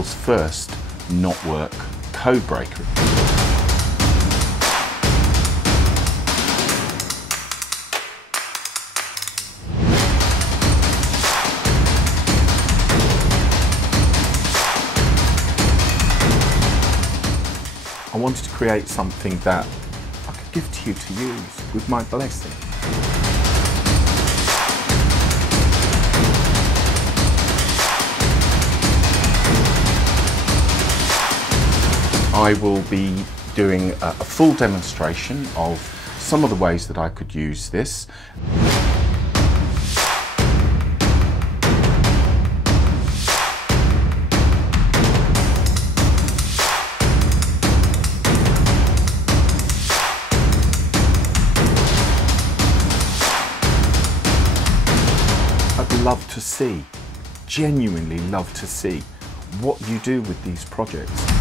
world's first Knotwork codebreaker. I wanted to create something that I could give to you to use with my blessing. I will be doing a full demonstration of some of the ways that I could use this. I'd love to see, genuinely love to see, what you do with these projects.